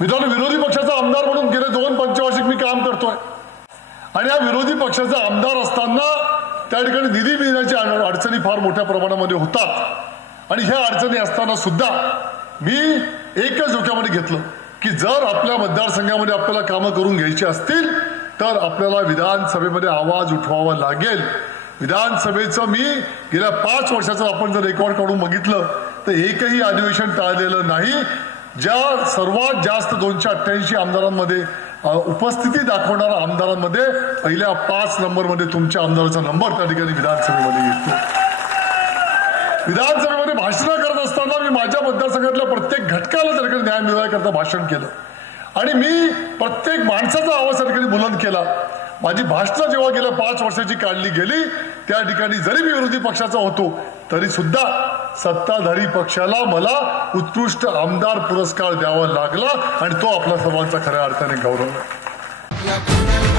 मित्रांनो, विरोधी पक्षाचा आमदार म्हणून गेले 2 पंचवार्षिक मी काम करतोय आणि या विरोधी पक्षाचा आमदार असताना त्या ठिकाणी निधी मिळण्याच्या अडचणी फार मोठ्या प्रमाणामध्ये होतात आणि ह्या अडचणी असताना सुद्धा मी एकच डोक्यामध्ये घेतलं की जर आपल्या मतदारसंघामध्ये आपल्याला कामं करून घ्यायची असतील तर आपल्याला विधानसभेमध्ये आवाज उठवावा लागेल. विधानसभेचं मी गेल्या 5 वर्षाचं आपण जर रेकॉर्ड काढून बघितलं तर एकही अधिवेशन टाळलेलं नाही. ज्या सर्वात जास्त 288 आमदारांमध्ये उपस्थिती दाखवणाऱ्या आमदारांमध्ये पहिल्या 5 नंबरमध्ये तुमच्या आमदाराचा नंबर त्या ठिकाणी विधानसभेमध्ये येतो. विधानसभेमध्ये भाषण करत असताना मी माझ्या मतदारसंघातल्या प्रत्येक घटकाला त्या ठिकाणी न्याय मिळवण्याकरता भाषण केलं आणि मी प्रत्येक माणसाचा आवाज त्या ठिकाणी बुलंद केला. माझी भाषणं जेव्हा गेल्या 5 वर्षाची काढली गेली त्या ठिकाणी जरी मी विरोधी पक्षाचा होतो तरी सुद्धा सत्ताधारी पक्षाला मला उत्कृष्ट आमदार पुरस्कार द्यावा लागला आणि तो आपला सर्वांचा खऱ्या अर्थाने गौरव आहे.